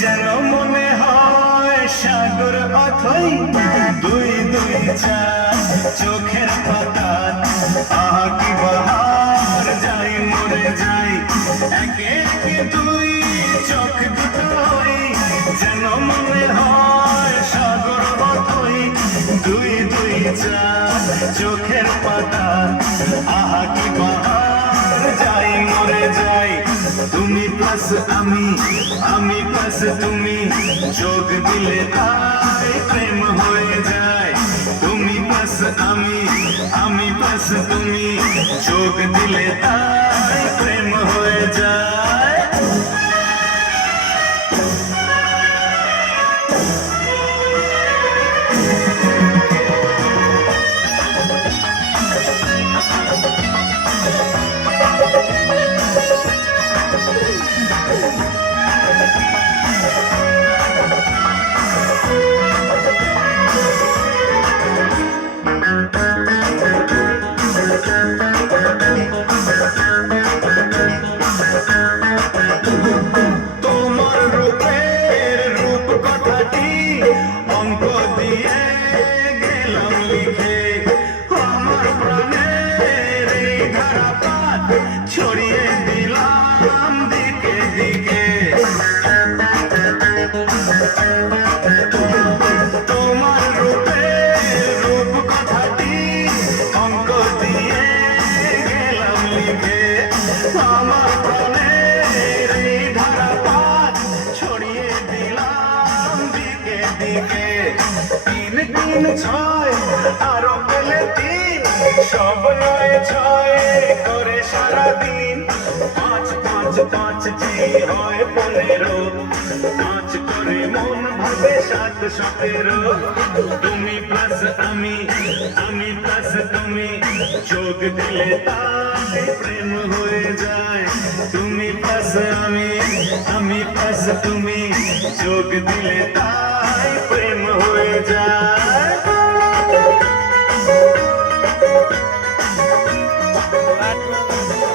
যেন মনে হয় সাগর অথই দুই দুই চার চোখের পাতা আহা কি বাহার যাই মরে যাই একে একে দুই চোখ দুটোই যেন মনে হয় সাগর অথই দুই দুই চার চোখের পাতা আহা কি বাহার যাই মরে যাই তুমি প্লাস আমি প্লাস তুমি যোগ দিলে তাই প্রেম হয়ে যায় তুমি প্লাস আমি প্লাস তুমি যোগ দিলে তাই প্রেম হয়ে যায় ছড়িয়ে দিলাম দিকে দিকে তোমার রূপ কথাটি অঙ্ক দিয়ে গেলাম লিখে আমার প্রাণের এই ধারাপাত ছড়িয়ে দিলাম দিকে দিকে 3 3 6 আরো পেলে 3 সব নয় 6 করে সারাদিন 5 5 5 জি হয় 15 5 করে মন ভাবে 7 17 তুমি প্লাস আমি প্লাস তুমি যোগ দিলে তাই প্রেম হয়ে যায় তুমি প্লাস আমি প্লাস তুমি যোগ দিলে তাই প্রেম হয়ে যায় Platform